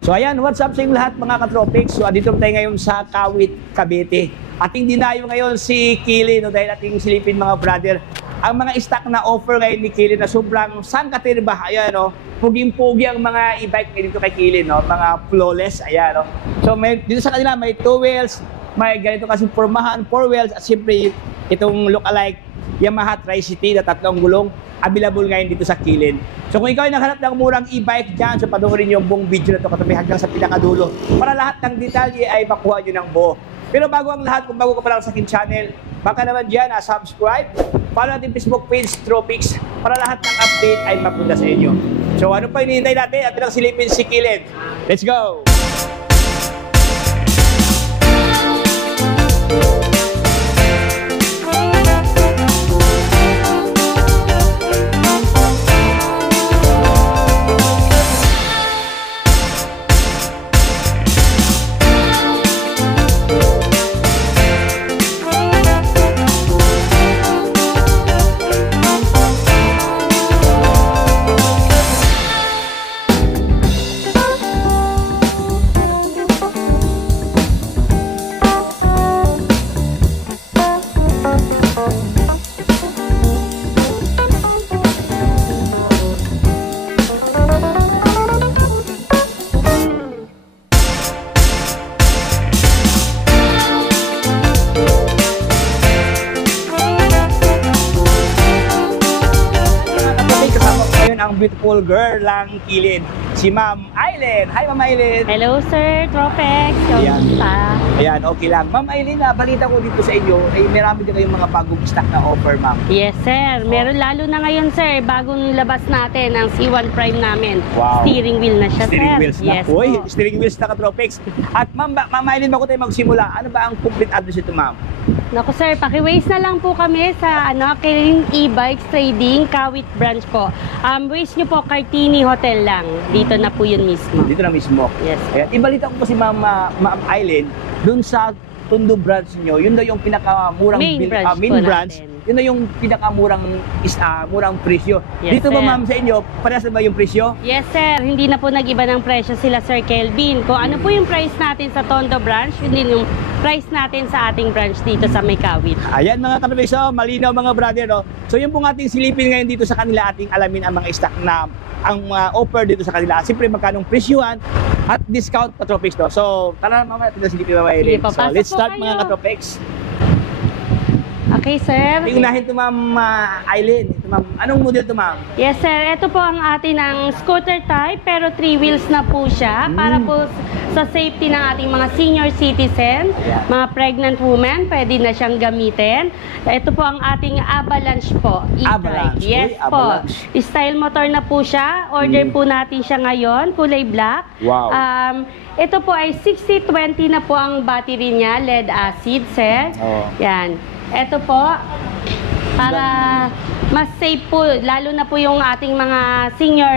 So ayan, what's up sa inyong lahat mga katropics? So dito tayo ngayon sa Kawit, Cavite. Ating dinayo ngayon si Kili, no, dahil ating silipin mga brother. Ang mga stock na offer ngayon ni Kili na sobrang sangkatirba, ayan, no, puging-pugi ang mga e-bike ngayon dito kay Kili, no, mga flawless, ayan, no. So dito sa kanila may 2 wheels, may ganito kasi pormahan, 4 wheels, at siyempre itong look-alike Yamaha Tri-City na 3 gulong, available ngayon dito sa Kilin. So kung ikaw ay naghanap ng murang e-bike dyan, so panoorin nyo yung buong video na ito katabi hanggang sa pinakadulo para lahat ng detalye ay makuha nyo ng buo. Pero bago ang lahat, kung bago ka pa lang sa aking channel, baka naman dyan subscribe, follow natin Facebook page, Tropics, para lahat ng update ay mapunta sa inyo. So ano pa hinihintay natin? At lang silipin si Kilin. Let's go! Ang beautiful girl lang Kilin, si Ma'am Aileen. Hi Ma'am Aileen. Hello Sir Tropex. Ayan, okay lang. Ma'am Aileen, balita ko dito sa inyo, ay marami din kayong mga bagong stock na offer, ma'am. Yes sir, meron lalo na ngayon sir, bagong labas natin ang C1 Prime namin. Wow. Steering wheel na siya Steering sir. wheels na. Yes Uy, po. steering wheels na ka-Tropex. At Ma'am Aileen, bago tayo magsimula, ano ba ang complete address ito, ma'am? Naku sir, paki-waste na lang po kami sa Kilin E-Bikes Trading, Kawit branch po. Waste nyo po, Kartini Hotel lang. Dito na po yun mismo. Dito na mismo. Yes. Ayan, ibalita ko po si Ma'am Aileen, dun sa Tondo branch nyo, yun daw yung pinakamurang Main branch main po branch, natin. yun daw yung pinakamurang murang presyo. Yes, Dito ba sir. ma'am sa inyo, parehas na ba yung presyo? Yes sir, hindi na po nag-iba ng presyo sila Sir Kelvin. Kung ano po yung price natin sa Tondo branch, yun din yung price natin sa ating branch dito sa May Kawit. Ayan mga katropics, malinaw mga brother, no? So yung pong ating silipin ngayon dito sa kanila, ating alamin ang mga stock na ang offer dito sa kanila. Siyempre magkanong presyuhan at discount katropics, no? So tara mamaya natin silipin Ma'am Aileen. Sige, So let's papasok po start kayo. mga katropics. Okay sir. Unahin to Ma'am Aileen. Ito ma'am, anong model to ma'am? Yes sir, ito po ang atin ng scooter type pero 3 wheels na po siya para po sa safety ng ating mga senior citizen, Ayan. mga pregnant women, pwede na siyang gamitin. Ito po ang ating Avalanche po. Avalanche. Yes Uy, po. Avalanche. Style motor na po siya. Order po natin siya ngayon, kulay black. Wow. Ito po ay 60-20 na po ang battery niya, lead acid sir. Oo. Yan. Ito po, para mas safe po, lalo na po yung ating mga senior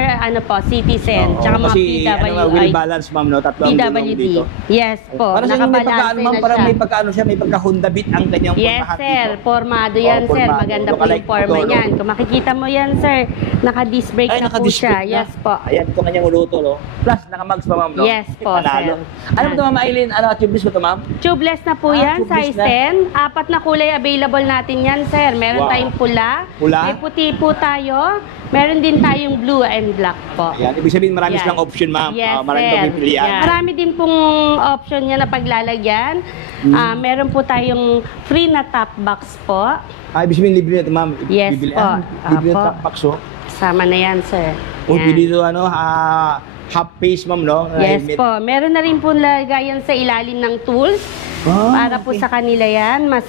citizen, tsaka mga kasi wheel PWI. balance ma'am, no? Tatlong gulong PWD. dito. Yes po, Para sa may pagkaano nakabalanse ma'am, na parang siya. may pagkaano siya, may pagka-Honda Beat ang kanyang Yes formahan sir, dito. formado yan Oo, sir, formado. maganda po Look-alike yung forma motor, no? niyan. Kung makikita mo yan sir, naka-disc brake Ay, na po naka-disc siya. brake na. Yes po. Ayan, ito kanyang uluto, no? Plus, naka-mags pa ma'am, no? Yes po, Panalo. sir. Ano ba ito ma'am Aileen? Ano, tubeless ba ito ma'am? Tubeless na po yan, tubeless size na. 10. 4 na kulay available natin yan, sir. Meron Wow. tayong pula. Pula? May puti po tayo. Meron din tayong blue and black po. Ayan, ibig sabihin marami Yan. silang option ma'am. Yes, Maraming sir. pagpipilian. Yan. Marami din pong option niya na paglalagyan. Meron po tayong free na top box po. Ibig sabihin libre na ito ma'am. Yes Bibili- po. Libre na Apo. truck box, oh. Kasama na yan, sir. O, Yan. pili ito, half face ma'am, no? Yes Helmet. po. Meron na rin po lagayan sa ilalim ng tools. Para po sa kanila yan, mas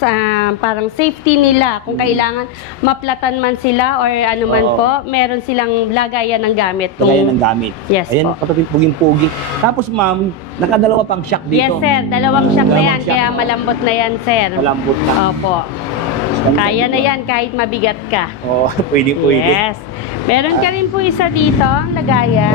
parang safety nila. Kung kailangan maplatan man sila or ano man Oo. po, meron silang lagayan ng gamit. Lagayan ng gamit. Yes Ayan, po. kapatid, puging-pugi. Tapos ma'am, nakadalawa pang shock dito. Yes sir, dalawang shock na Dalawang yan, shock. kaya malambot na yan sir. Malambot na. Opo. Kaya na yan kahit mabigat ka. Oo, pwede. Yes. Meron ka rin po isa dito, ang lagayan.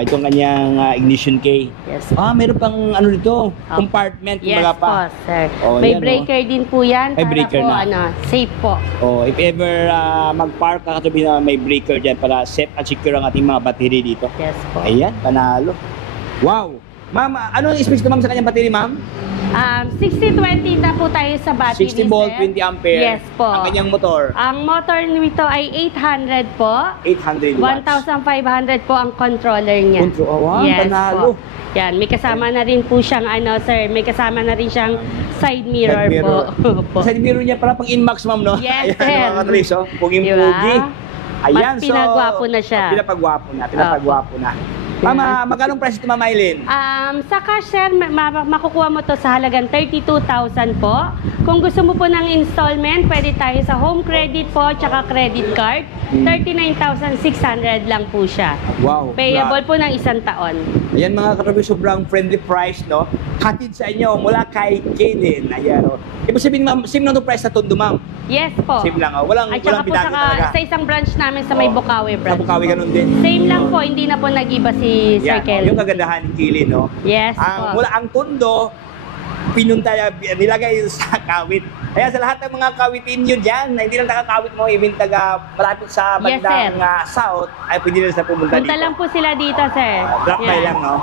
Itong kanyang ignition key. Yes. Meron pang ano dito, compartment, Yes kumbaga po, pa. sir. Oh, May yan, breaker din po yan. May para breaker po, na. safe po. If ever mag-park ka, katabi na may breaker dyan para safe at secure ang ating mga battery dito. Yes po. Ayan, panalo. Wow! Ma'am, ano ang specs naman sa kanyang battery, ma'am? 60-20 na po tayo sa battery, 60 volt, sir. 20 ampere. Yes po. Ang kanyang motor, Ang motor nito ay 800 po. 800 watts. 1,500 po ang controller niya. Wow, Yes panalo. po. Yan, may kasama na rin po siyang sir, may kasama na rin siyang side mirror, po. Side mirror niya para pang in-max, ma'am, no? Yes, Ayan, sir. mga katrace, oh. Puging-pugi. Diba? Ayan, Mas pinagwapo na siya. Pinapagwapo na. Ma'am, magkano price ito, Ma'am Aileen? Sa cash, sir, makukuha mo to sa halagang 32,000 po. Kung gusto mo po ng installment, pwede tayo sa home credit po, tsaka credit card. 39,600 lang po siya. Wow. Payable po ng 1 taon. Ayan, mga katrace, sobrang friendly price, no? Hatid sa inyo mula kay Kaylin. Ayan, oh. Ibig sabihin, ma'am, same lang itong price na tondo, ma'am. Yes po. Same lang, oh. Walang At saka po binago talaga. sa isang branch namin sa may Bukawi Sa branch. Bukawi, ganun din. Same lang po, hindi na po nag-iba si Sir Yan, Kelly. yung kagandahan ni Kaylin, no? Yes po. Mula ang tondo, pinunta nilagay sa kawit. Kaya sa lahat ng mga kawitin nyo dyan, na hindi lang nakakawit mo, even taga malapit sa Yes, bandang sir. south, ay pwede nila sa pumunta Punta dito. lang po sila dito, sir. Drop by Yan. lang, no?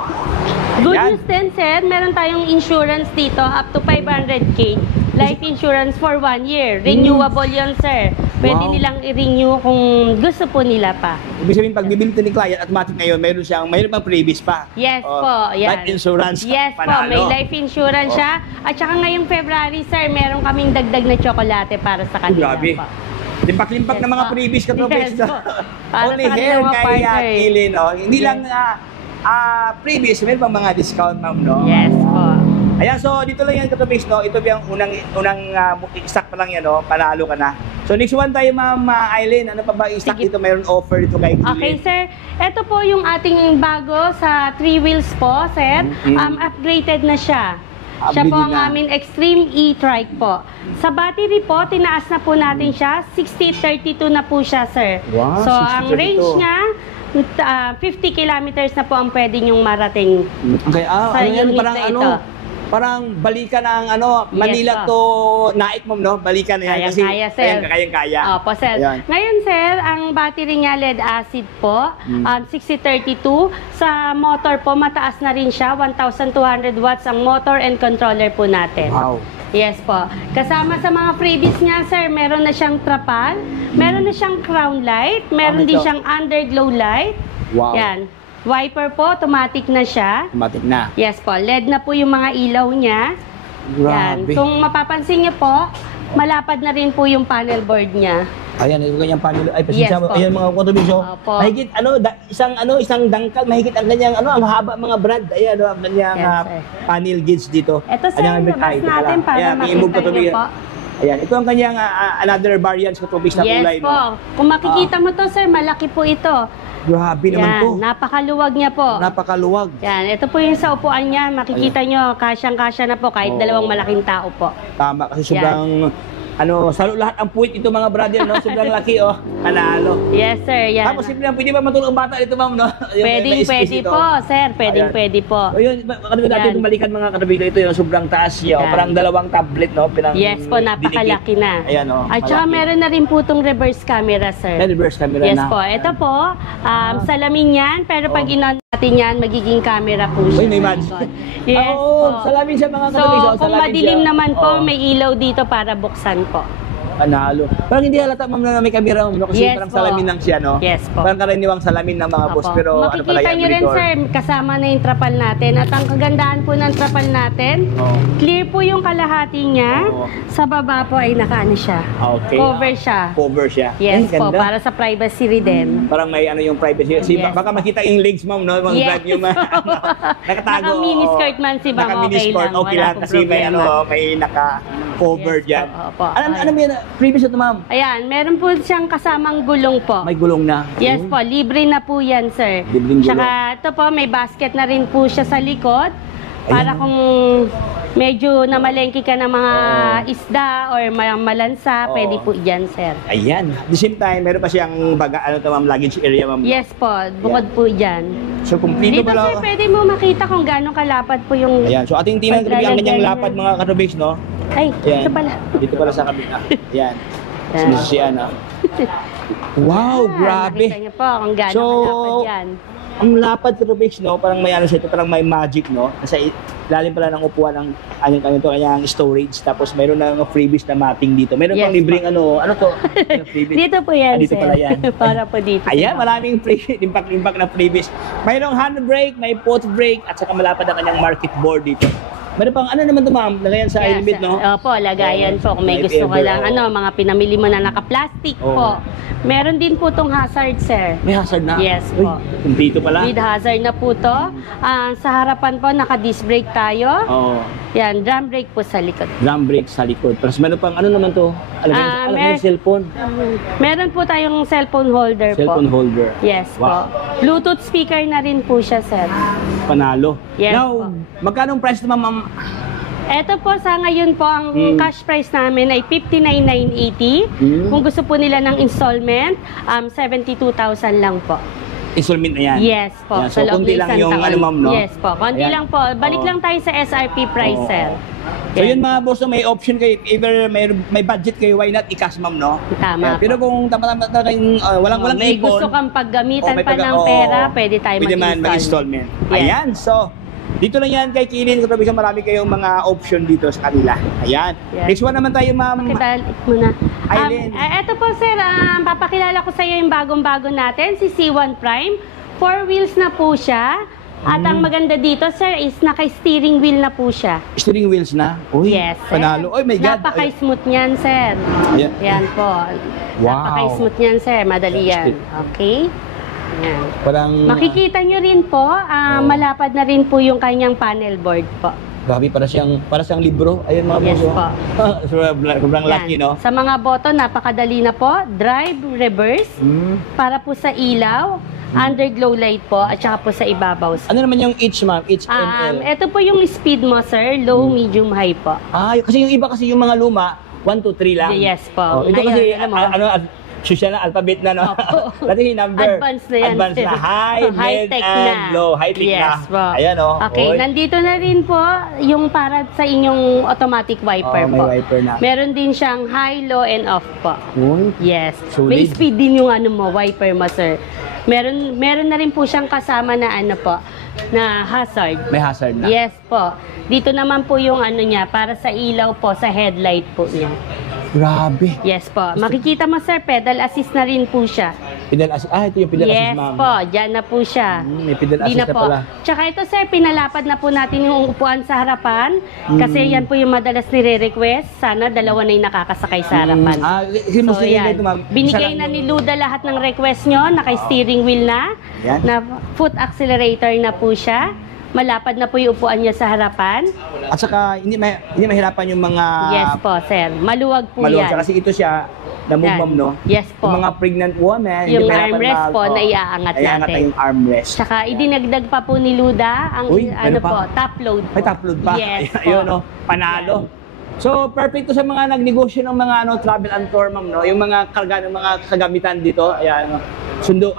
Good Yan. news din, sir. Meron tayong insurance dito up to 500K. Life insurance for 1 year. Renewable yun, sir. Pwede Wow. nilang i-renew kung gusto po nila pa. Ibig sabihin, pag bibili ni client, automatic ngayon, mayroon pang previous pa. Yes Oh, po, yan. Life insurance. Yes po, panalo. may life insurance siya. At saka ngayong February, sir, meron kaming dagdag na tsokolate para sa kanila Grabe. po. Limpak-limpak Yes na mga po. previous katropix. Yes po. Para Only sa hair kanilang mga kay partner. Kaylin, oh. Hindi Yes. lang previous, meron pang mga discount, ma'am, no? Yes po. Ayan, so dito lang yan katropix, no? Ito yung unang stock pa lang yan, no? Panalo ka na. So next one tayo, ma'am Aileen. Ano pa ba i-stock Sige. dito? Mayroon offer dito kay Kaylin. Okay, sir. Ito po yung ating bago sa 3 wheels po, sir. Upgraded na siya. Siya po Upgraded ang na. aming Extreme E-Trike po. Sa battery po, tinaas na po natin siya. 60-32 na po siya, sir. Wow, So, ang 60-32. range niya, 50 kilometers na po ang pwede niyong marating. Okay, Sa ano yan? unit Parang na ano? ito. Parang balikan ng Manila Yes, to Naik, ma'am, no? Balikan na yan. Kayang-kaya, sir. Ayan, kayang-kaya. Opo, sir. Ayan. Ngayon, sir, ang battery niya lead acid po, 6032. Sa motor po, mataas na rin siya. 1,200 watts ang motor and controller po natin. Wow. Yes po. Kasama sa mga freebies niya, sir, meron na siyang trapal, meron na siyang crown light, meron din ito. siyang underglow light. Wow. Yan. Wiper po, automatic na siya. Automatic na. Yes po. LED na po yung mga ilaw niya. Yan. Grabe. Kung mapapansin niyo po, malapad na rin po yung panel board niya. Ayan, ito kanyang panel. Ay, pasensya Yes mo. po. Ayan mga kontribusyo. Opo. Mahigit, isang dangkal, mahigit ang kanyang, ang mahaba mga brand. Ayan, ang kanyang Yes, sir. panel gauge dito. Ito, sir, Ayan, labas ito natin pala. para Ayan, makita i-move ko to, niyo po. Ayan, ito ang kanyang another variant sa tubig na kulay, Yes po. no? Kung makikita mo to, sir, malaki po ito. Grabe naman to. Yan, napakaluwag niya po. Napakaluwag. Yan, ito po yung sa upuan niya. Makikita nyo, kasyang-kasya na po kahit Oo. dalawang malaking tao po. Tama, kasi sobrang, salo lahat ang puwit ito mga brother, no? Sobrang laki, oh. Panalo. Yes, sir. Yan. Tapos, simple lang, pwede ba matulog ang bata dito, ma'am, no? Yung Pwedeng may space pwede dito. po, sir. Pwedeng Ayan. pwede po. O yun, katabi natin Yan. bumalikan mga katabi ito, yung sobrang taas niya. Yan. Parang dalawang tablet, no? Pinang Yes po, napakalaki na. Ayan, oh. At saka malaki. meron na rin po itong reverse camera, sir. May reverse camera Yes na. po. Ito po, salamin yan. Pero pag inon natin yan, magiging camera po siya. Uy, may sa match. likod. Yes Oo, po. salamin siya mga So, katabi. kung madilim naman po, may ilaw dito para buksan po. Panalo. Parang hindi halata, ma'am, na may camera, no? Kasi Yes parang po. salamin lang siya, no? Yes po. Parang karaniwang salamin ng mga boss, Opo. pero ano pala Makikita yan, nyo rin, monitor. sir, kasama na yung trapal natin. At ang kagandahan po ng trapal natin, Oo. clear po yung kalahati niya. Oo. Sa baba po ay nakaano siya. Okay. Cover siya. Cover siya. Yes Ay, po, ganda. para sa privacy rin din. Parang may yung privacy. Kasi Yes. baka makita yung legs, ma'am, no? Mga Yes. brand yung nakatago. Naka-mini oo. skirt man si ma'am, Naka-mini okay skirt, lang. okay Wala lang. pong Kasi may problema. may naka-cover Yes dyan. po, opo. Ano ba yan? Previous ito, ma'am? Ayan, meron po siyang kasamang gulong po. May gulong na. Yes po, libre na po yan, sir. Libreng gulong. Tsaka ito po, may basket na rin po siya sa likod. Para Ayan. kung medyo namalengke ka ng mga isda or malansa, pwede po dyan, sir. Ayan. At the same time, meron pa siyang luggage area, ma'am. Yes po, bukod po dyan. So, kumplito Dito, pala. sir, pwede mo makita kung gaano kalapad po yung... Ayan. So, ating tingnan grabe ang kanyang lapad, mga katropics, no? Ay, Ayan. ito pala. Dito pala sa kabila. Ayan. Yan. Sinusisian, no? Wow, grabe. Nakita niyo po kung gaano So, kalapad yan. Ang lapad katropics, no? Parang may ano siya ito, parang may magic, no? Nasa ilalim pala ng upuan ng kanyang storage. Tapos mayroon na freebies na mapping dito. Meron Yes, pang libreng ano to? Ano, freebies. Dito po yan, Dito sir. pala yan. Para po dito. Ayan, maraming free impact na freebies. Mayroong handbrake, may foot brake, at saka malapad ang kanyang market board dito. Meron pang ano naman to, ma'am? Lagayan sa Yes, helmet, no? Opo, lagayan po. Kung may If gusto ka ever, lang, mga pinamili mo na naka-plastic po. Meron din po tong hazard, sir. May hazard na? Yes Uy, po. dito pala? With hazard na po to. Sa harapan po, naka-disc brake tayo. Oo. Yan, drum brake po sa likod. Drum brake sa likod. Tapos meron pang ano naman to? Alagyan yung cellphone. Meron po tayong cellphone holder Cellphone po. holder. Yes Wow. po. Bluetooth speaker na rin po siya, sir. Panalo. Yes Now, po. magkano ang price naman, ma'am? Ito po sa ngayon po, ang cash price namin ay 59,980. Kung gusto po nila ng installment, 72,000 lang po. Installment na yan? Yes po. Yan. So, sa loob kunti ng lang isang yung taon. ano, ma'am, no? Yes po. Konti Ayan. lang po. Balik Oo. lang tayo sa SRP price, Oo. sir. So Yan. yun mga boss, no, may option kayo, if ever may budget kayo, why not i-cash, ma'am, no? Tama Pero po. kung tama-tama kayong walang May ipon, gusto kang paggamitan may pa ng pera, pwede tayo pwede man mag-installment. mag-installment. Yes. Ayan, so dito lang yan kay Kilin, kung marami kayong mga option dito sa kanila. Ayan. Yes. Next one naman tayo, ma'am. Pakita muna. Aileen. Ito po, sir, papakilala ko sa iyo yung bagong-bago natin, si C1 Prime. 4 wheels na po siya. At ang maganda dito, sir, is naka-steering wheel na po siya. Steering wheels na? Uy, Yes, sir. panalo. Oy, my God. Napaka-smooth niyan, sir. Ayan. Yan po. Wow. Napaka-smooth niyan, sir. Madali yan. Okay? Yan. Parang, Makikita nyo rin po, malapad na rin po yung kanyang panel board po. grabe, para siyang libro. Ayun mga Yes boss. po. Sobrang lucky, no? Sa mga button, napakadali na po. Drive, reverse, para po sa ilaw, underglow light po, at saka po sa ibabaw. Ano naman yung each, ma'am? Each ML? Ito po yung speed mo, sir. Low, medium, high po. Kasi yung iba kasi yung mga luma, 1, 2, 3 lang. Yes po. Ito Ngayon, kasi, alam mo, social na alphabet na, no? Opo. Dati number. Advanced na yan. Advanced na. High, mid, High-tech and na. low. High-tech na. Yes po. Ayan, oh. Okay, Oy. nandito na rin po yung para sa inyong automatic wiper May po. wiper na. Meron din siyang high, low, and off po. Uy. Yes. Solid. May speed din yung wiper mo, sir. Meron na rin po siyang kasama na na hazard. May hazard na. Yes po. Dito naman po yung niya, para sa ilaw po, sa headlight po niya. Grabe. Yes po. Makikita mo, sir, pedal assist na rin po siya. Pedal assist. Ito yung pedal Yes assist, ma'am. po, dyan na po siya. May pedal Di assist na po. pala. Tsaka ito, sir, pinalapad na po natin yung upuan sa harapan. Kasi yan po yung madalas nire-request. Sana dalawa na yung nakakasakay sa harapan. Himus So, yan. ito, ma'am. Binigay Isa na lang ni Luda lahat ng request nyo. Naka-steering wheel na. Yan. Na foot accelerator na po siya. Malapad na po yung upuan niya sa harapan. At saka, hindi mahirapan yung mga... Yes po, sir. Maluwag po Maluwag. yan. Kasi ito siya, na move, Yan. ma'am, no? Yes po. Yung mga pregnant woman, Yung hindi mahirapan armrest po na iaangat Iaangat natin. na yung armrest. Tsaka idinagdag pa po ni Luda ang Uy, ano pa? po, top load po. May top load pa. Yes po. Ayun, no? Panalo. So, perfect to sa mga nagnegosyo ng mga travel and tour, ma'am, no? Yung mga karga ng mga kagamitan dito, ayan, no? Sundo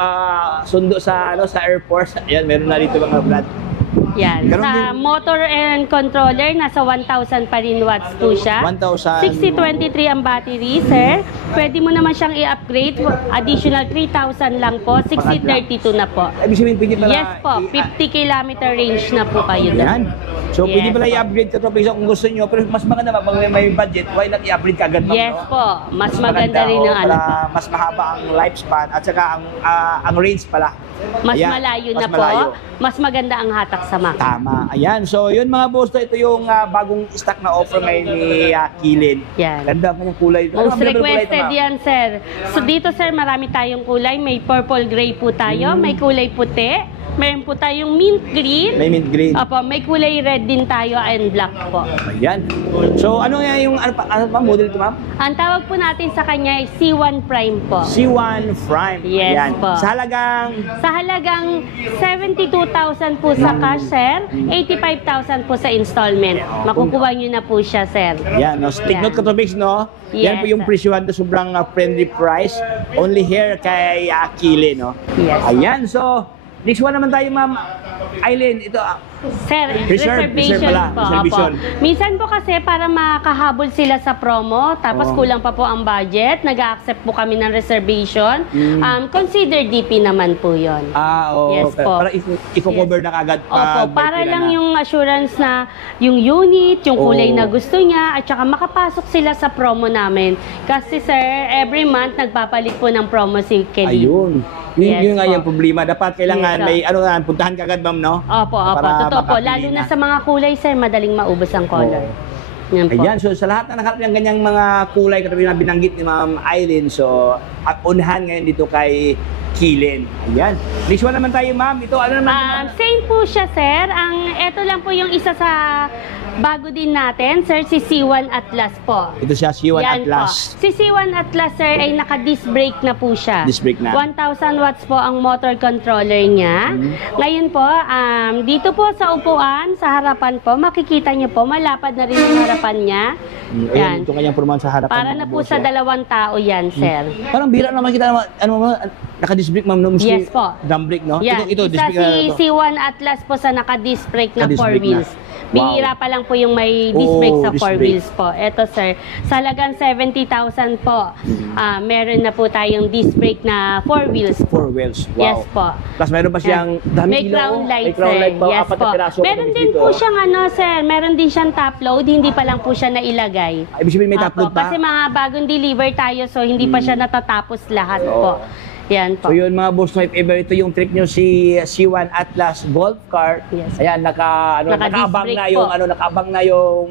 sa airport. Ayan, meron na dito mga brand. Yan. Ganon Sa din. motor and controller, nasa 1,000 pa rin watts po siya. 1,000. 6023 ang battery, sir. Pwede mo naman siyang i-upgrade. Additional 3,000 lang po. 6032 na po. Ibig sabihin, pwede pala... Yes po. 50 kilometer range na po kayo doon. Ayan. So, pwede Yes pala po. i-upgrade ka to kung gusto nyo. Pero mas maganda pag may budget, why not i-upgrade ka agad, ma'am, Yes no? po. Mas maganda rin oh, ang ano para po. mas mahaba ang lifespan at saka ang range pala. Mas Ayan, malayo mas na po. malayo. Mas maganda ang hatak sa makina. Tama. Ayan. So, yun mga boss, ito yung bagong stock na offer ngayon ni Kilin. Yan. Ganda ang kanyang kulay. Ano Most ang available kulay ito, requested ma'am? yan, sir. So dito, sir, marami tayong kulay. May purple gray po tayo, may kulay puti, Meron po tayong mint green. May mint green. Opo, may kulay red din tayo and black po. Ayan. So, ano nga yung, ano pa model ito, ma'am? Ang tawag po natin sa kanya ay C1 Prime po. C1 Prime. Yes Ayan. po. Sa halagang Sa halagang 72,000 po sa cash, sir. 85,000 po sa installment. Makukuha nyo na po siya, sir. yan, no? Take note, Katropics, no? Yan Yes, po yung sir. presyohan na sobrang friendly price. Only here kay Kili, no? Yes. Ayan, so, next one naman tayo, ma'am. Eileen, ito, Sir, Reserve reservation pala, po. reservation. Opo. Minsan po kasi para makahabol sila sa promo, tapos Oo. kulang pa po ang budget, nag-accept po kami ng reservation. Consider DP naman po yon. Yes po. Para i-cover na kagad Opo, may para pila lang na. yung assurance na yung unit, yung kulay Oo. na gusto niya, at saka makapasok sila sa promo namin. Kasi sir, every month nagpapalit po ng promo si Kelly. Ayun. Yes Yun nga po. yung problema. Dapat kailangan Yes, po. may puntahan kagad, ma'am, no? Opo, Para totoo po. makapili Lalo na sa mga kulay, sir, madaling maubos ang color. Yan po. Ayan, so sa lahat na nakakarap ng ganyang mga kulay katabi na binanggit ni Ma'am Eileen, so unahan ngayon dito kay Kilin. Ayan. Next one naman tayo, ma'am. Ito, ano naman? Same po siya, sir. Ito lang po yung isa sa bago din natin, sir, si C1 Atlas po. Ito siya, C1 Yan Atlas. po. Si C1 Atlas, sir, ay naka-disc brake na po siya. Disc brake na. 1,000 watts po ang motor controller niya. Ngayon po, dito po sa upuan, sa harapan po, makikita niyo po, malapad na rin yung harapan niya. Ayan, Yan. ito kanyang proman sa harapan. Para ng na po boss, sa dalawang tao yan, sir. Parang bira naman kita, naka-disc brake, ma'am, no? Mostly Yes po. drum brake, no? Yan. Ito, disc Isa brake na si ito. C1 Atlas po sa naka-disc brake na Naka-disc 4 brake na. wheels. Bihira pa lang po yung may disc Oh, brake sa disc 4 brake. wheels po. Ito sir, sa halagang 70,000 po, meron na po tayong disc brake na 4 wheels. 4 wheels. Wow. Yes po. Plus meron pa siyang dami May ilaw. crown light, May crown sir. light pa, Yes apat po. na piraso. Meron din po siyang sir, meron din siyang top load, hindi pa lang po siya nailagay. Ibig sabihin may top load Apo, pa? kasi mga bagong deliver tayo, so hindi pa siya natatapos lahat po. Yan po. So yun mga boss, if ever ito yung trip nyo si C1 Atlas Golf Cart. Yes. Ayan, Naka-disc nakaabang brake na yung po. nakaabang na yung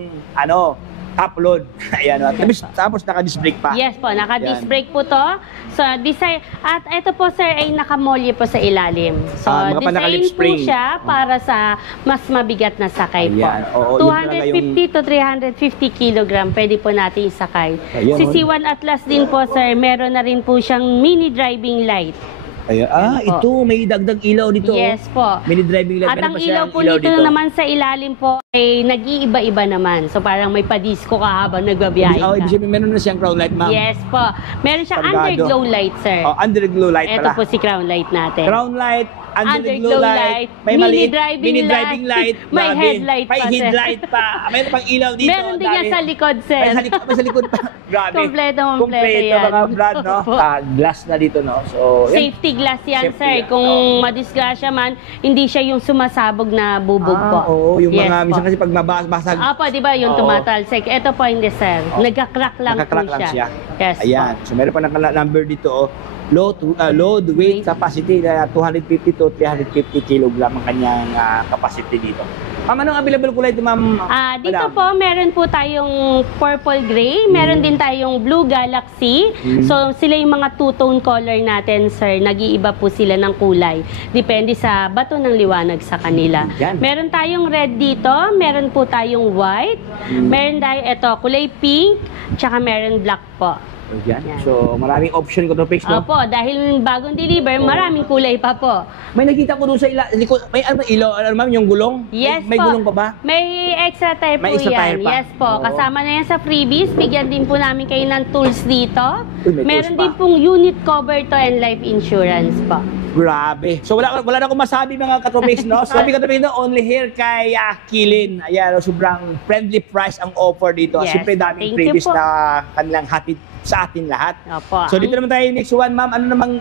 top load. Ayan, tapos naka-disc brake pa. Yes po, naka-disc Yan. brake po to. So, design, at ito po sir ay nakamolye po sa ilalim. So, Mga design panaka-lip po spring. siya para sa mas mabigat na sakay po. Ayan, oo, yun talaga 250 to 350 kilogram, pwede po natin isakay. Ayun, Si C1 Atlas din po sir, meron na rin po siyang mini driving light. Ayan. Opo. Ito, may dagdag ilaw dito. Yes po. Mini driving light. At Meron ang pa siyang ilaw po nito dito. naman sa ilalim po ay nag-iiba-iba naman. So parang may pa-disco ka habang nagbabiyahe Oh, ibig ka. sabihin, meron na siyang crown light, ma'am. Yes po. Meron siyang Pagkado. underglow light, sir. Oh, underglow light Ito pala. po si crown light natin. Crown light, underglow light, may mini maliit, driving mini light, driving light, may grabe. headlight May pa, sir. headlight pa. May pang ilaw dito. Meron din yan dami. sa likod, sir. May sa likod pa. Grabe. Kompleto yan. mga Brad, no? Opo. Glass na dito, no? So, yan. Safety glass yan, Safety sir. yan. Kung Oo. madisgrasya man, hindi siya yung sumasabog na bubog po. Oo, yung Yes mga, po. minsan kasi pag mabasag, Apo, di ba yung Oo. tumatalsik? Ito po hindi, sir. Nagka-crack lang nakakrack po lang siya. siya. Yes Ayan. po. So, meron pa number dito, oh. Load weight capacity na 250 to 350 kg ang kanyang capacity dito. Ma'am, anong available kulay ito, ma'am? Dito Madam? po, meron po tayong purple gray, meron din tayong blue galaxy. So, sila yung mga two-tone color natin, sir. Nag-iiba po sila ng kulay. Depende sa bato ng liwanag sa kanila. Yan. Meron tayong red dito, meron po tayong white, meron tayong, kulay pink, tsaka meron black po. Yan. Yan. So, maraming option ko to fix, no? Opo, dahil bagong deliver, maraming kulay pa po. May nakita ko doon sa likod, may ano ba, ilaw, ano ma'am, yung gulong? Yes may po. gulong pa ba? May extra tire May po extra yan. tire pa? Yes po. Oo. Kasama na yan sa freebies. Bigyan din po namin kayo ng tools dito. Uy, may Meron tools pa. din pong unit cover to and life insurance po. Grabe. So, wala na akong masabi mga katropics, no? Sabi ko na only here kay Kilin. Ayan, sobrang friendly price ang offer dito. Yes. Siyempre, daming Thank you freebies po. na kanilang hatid sa atin lahat. Opo. So, dito naman tayo next one, ma'am. Ano namang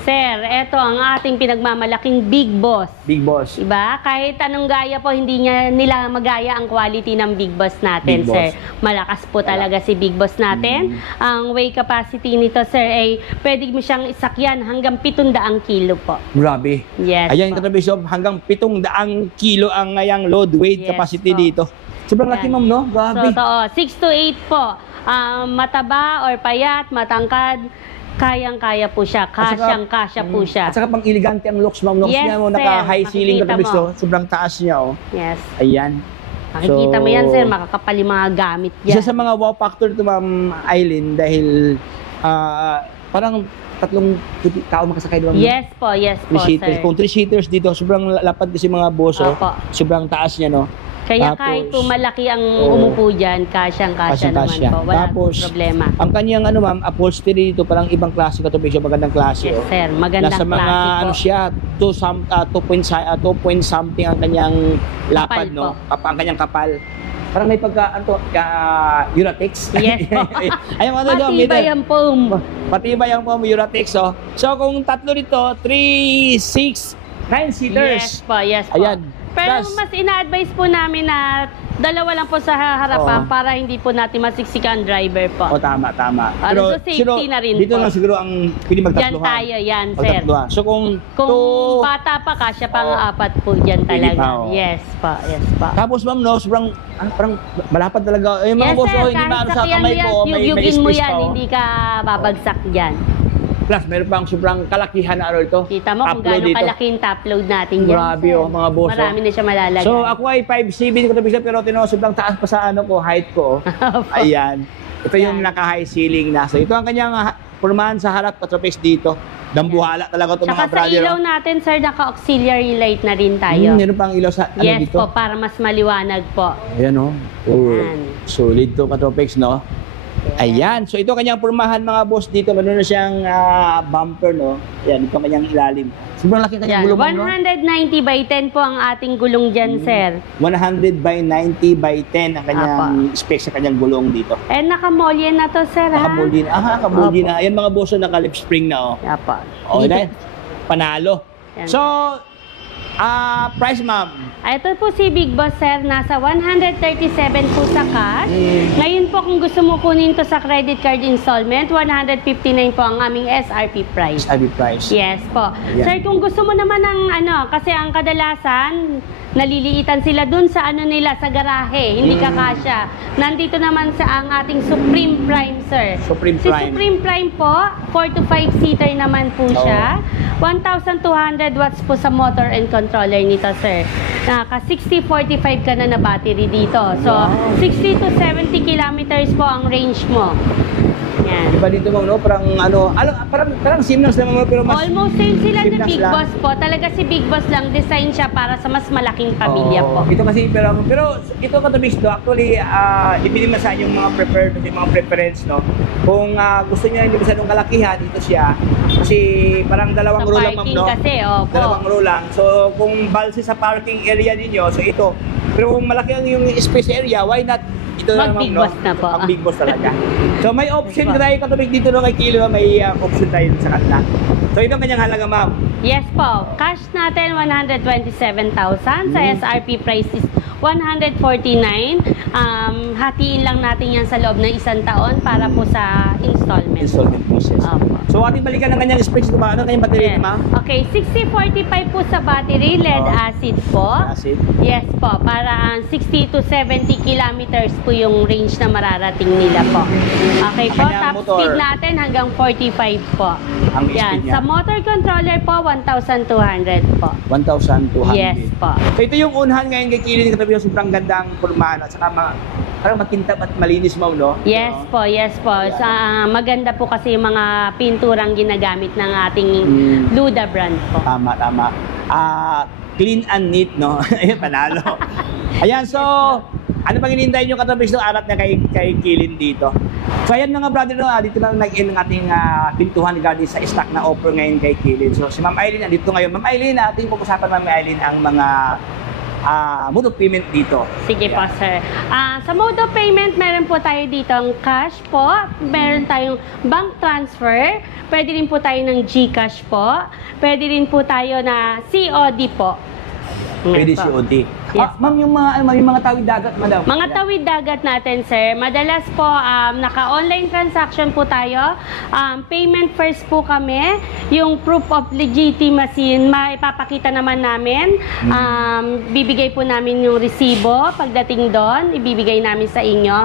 Sir, eto ang ating pinagmamalaking Big Boss. Big Boss? Diba? Kahit anong gaya po, hindi nila magaya ang quality ng Big Boss natin, Big Boss. sir. Malakas po talaga si Big Boss natin. Ang weight capacity nito, sir, ay pwede mo siyang isakyan hanggang 700 kilo po. Grabe. Yes Ayan, po. katropics, so, hanggang 700 kilo ang ngayang load weight Yes capacity po. dito. Sobrang laki, Yan. ma'am, no? So, Grabe. 6 to 8 po. Mataba or payat, matangkad, Kayang-kaya po siya. Kasyang-kasya po siya. At saka pang elegante ang looks, ma'am. Looks Yes, niya mo, sir. naka-high ceiling Makikita katabi mo. Sobrang taas niya, oh. Yes. Ayan. Makikita mo yan, sir. Makakapal yung mga gamit Isa dyan. sa mga wow factor ito, ma'am Eileen, dahil parang 3 tao makasakay doon. Yes po, Three-seaters. sir. Kung 3-seaters dito, sobrang lapad kasi mga boso. Opo. Sobrang taas niya, no? Kaya Tapos, kahit po malaki ang oo. umupo dyan, kasyang-kasya naman Kasyang-kasya. po. Wala Tapos, pong problema. Ang kanyang ma'am, upholstery dito parang ibang klase katubig siya, magandang klase. Yes, oh. sir. Magandang Nasa mga klase po. ano siya, 2 point something ang kanyang lapad, Kapal no? po. Ang kanyang kapal. Parang may pagka Uratex. Yes po. Ayun, Matibay ang foam. Patibay ang foam, Uratex, oh. So kung tatlo dito, 3, 6, 9 seaters. Yes po. Ayan. Pero Plus, mas ina-advise po namin na dalawa lang po sa harapan Oo. para hindi po natin masiksik ang driver po. oh, tama. Ano, so safety na rin dito po. lang siguro ang pwede Diyan magtatluhan. tayo, yan, sir. Magtatluhan. So kung Bata pa kasya pang apat po dyan Pwede talaga. pa, oh. Yes pa. Tapos ma'am, no, sobrang parang malapad talaga. Eh, mga Yes, boss, sir. oh, hindi Kahit maano sa sakyan mo kamay yan, ko, may yugyugin mo space yan, pa, oh. hindi ka babagsak dyan. Plus, meron pang sobrang kalakihan na ito. Kita mo kung Upload gaano dito. kalaki yung top load natin dyan. Grabe, sir. oh, mga boss, oh. Marami na siya malalagay. So, ako ay 5'7", ko tabi siya, pero tino, sobrang taas pa sa height ko. Oh. Ayan. Ito yung Yan. naka-high ceiling na. So, ito ang kanyang pormahan sa harap, Katropix dito. Dambuhala talaga ito, Tsaka mga sa brother. ilaw natin, sir, naka-auxiliary light na rin tayo. Meron pang ilaw sa Yes dito. po, para mas maliwanag po. Ayan, oh. Oh. Yan. Solid to, Katropix, no? Ayan. So, ito kanyang pormahan, mga boss, dito. Meron na siyang bumper, no? Ayan, ito kanyang ilalim. Sobrang laki kanyang Yan. gulong, ma'am, no? 190 by 10 po ang ating gulong dyan, sir. 100 by 90 by 10 ang kanyang specs sa kanyang gulong dito. Eh, nakamolye na to, sir, ha? Nakabuldi na. Nakabuldi Opo. na. Ayan, mga boss, naka-lip spring na, oh. Yapa. Okay na. Panalo. Yan. So, price, ma'am. Ito po si Big Boss, sir. Nasa 137 po sa cash. Ngayon po, kung gusto mo kunin to sa credit card installment, 159 po ang aming SRP price. Sabi price. Yes po. Ayan. Sir, kung gusto mo naman ng kasi ang kadalasan, naliliitan sila dun sa nila, sa garahe. Hindi kakasya. Nandito naman sa ang ating Supreme Prime, sir. Supreme Si Prime. Supreme Prime po, 4 to 5 seater naman po siya. 1,200 watts po sa motor and controller nito, sir. Naka 60-45 ka na battery dito. So, Wow. 60 to 70 kilometers po ang range mo. Yan. Diba dito, ma'am, no? Parang Simnox naman, pero mas... Almost same sila ni Simnox Big lang. Boss po. Talaga si Big Boss lang, design siya para sa mas malaking pamilya Oo. po. Ito kasi, pero ito Katubix, no? Actually, depende man sa inyong mga preferred, yung mga preference, no? Kung gusto niya hindi masyadong kalakihan, ito siya. Kasi parang dalawang Sa row lang, ma'am, parking no? kasi, opo. Dalawang row lang. So, kung balse sa parking area ninyo, so ito. Pero kung malaki ang yung space area, why not? Ito na, Mag-Big ma'am, Boss na po. Ang Big Boss talaga. So, may option Yes po. tayo Katubix dito no, kay Kilo, may option tayo sa kanila. So, ito ang kanyang halaga, ma'am. Yes po. Cash natin 127,000. Sa SRP price is 149. Hatiin lang natin yan sa loob ng 1 taon para po sa installment. Installment pieces. Opo. So, ating balikan ng kanyang specs, diba? Ano kanyang battery, Yes. ma'am? Okay, 6045 po sa battery, lead Oo. acid po. Acid. Yes po, para 60 to 70 kilometers po yung range na mararating nila po. Okay po, kanyang top motor. speed natin hanggang 45 po. Ang speed Yan, niya. sa motor controller po, 1,200 po. 1,200. Yes po. So, ito yung unahan ngayon kay Kilo, katabi yung sobrang gandang pormahan at saka parang makintab at malinis, ma'am, no? Yes So, po, yes po. Sa, maganda po kasi yung mga pinturang ginagamit ng ating Luda brand po. Tama. Clean and neat, no? Ayan, panalo. Ayan, so, ano pang hinihintay nyo Katubix ng arat niya kay Kilin dito? So, ayan mga brother, no, dito na nag-in ang ating pintuhan regarding sa stock na offer ngayon kay Kilin. So, si Ma'am Eileen, nandito ngayon. Ma'am Eileen, ating pag-usapan, Ma'am Eileen, ang mga mode of payment dito. Sige po, sir. Sa mode of payment, meron po tayo dito ang cash po. Meron tayong bank transfer. Pwede rin po tayo ng GCash po. Pwede rin po tayo na COD po. Pwede po. COD. Yes Ma'am, yung mga tawid dagat, madam. Mga tawid dagat natin, sir, madalas po naka-online transaction po tayo. Payment first po kami. Yung proof of legitimacy, maipapakita naman namin. Bibigay po namin yung resibo pagdating doon. Ibibigay namin sa inyo.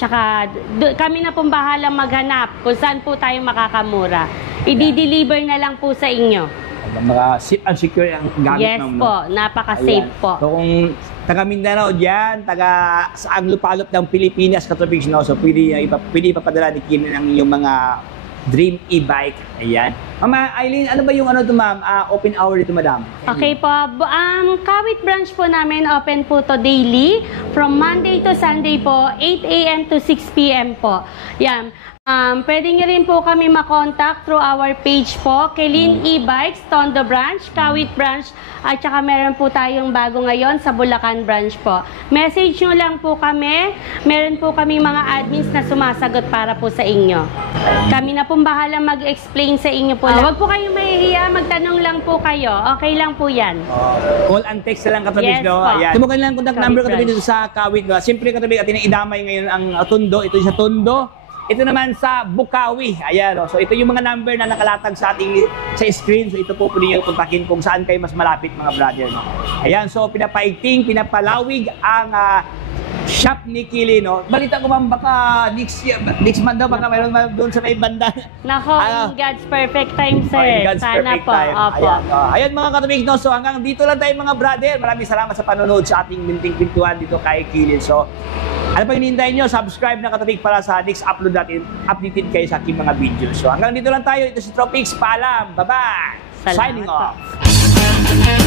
Tsaka kami na pong bahalang maghanap kung saan po tayo makakamura. I-deliver na lang po sa inyo. Mga safe and secure ang gamit Yes ng po, napaka-safe Ayan. po. So kung taga Mindanao dyan, taga sa ang lupalop ng Pilipinas, katropics, no? So pwede ipapadala ni Kim ng iyong mga dream e-bike. Ayan. Mama Eileen, ano ba yung ma'am? Open hour dito, madam? Okay po. Kawit branch po namin, open po to daily. From Monday to Sunday po, 8 a.m. to 6 p.m. po. Yan. Pwede nyo rin po kami makontak through our page po, Kilin E-Bikes, Tondo Branch, Kawit Branch, at saka meron po tayong bago ngayon sa Bulacan Branch po. Message nyo lang po kami. Meron po kami mga admins na sumasagot para po sa inyo. Kami na pong bahala mag-explain sa inyo po. Huwag po kayong mahihiya, magtanong lang po kayo. Okay lang po yan. Call and text na lang katropics, Yes no? po. Ayan. Tumukan lang contact number Kawit katropics dito sa Kawit, no? Siyempre katropics, atin ang idamay ngayon ang Tondo. Ito yung sa Tondo. Ito naman sa Bukawi. Ayan, no? So ito yung mga number na nakalatag sa ating sa screen. So ito po pwede nyo kontakin kung saan kayo mas malapit, mga brother, no? Ayan, so pinapaigting, pinapalawig ang shop ni Kili, no? Balita ko, ma'am, baka next month daw, baka mayroon doon sa may banda. Nako, in God's perfect time, sir. In God's Sana perfect po. time. Opo. Ayan, mga katumig, no? So hanggang dito lang tayo, mga brother. Maraming salamat sa panonood sa ating Minting Pintuan dito kay Kilin. So, ano pa hinihintay nyo? Subscribe na katumig para sa next upload natin. Updated kayo sa aking mga videos. So hanggang dito lang tayo. Ito si Tropics. Paalam. Bye-bye. Salamat Signing po. off.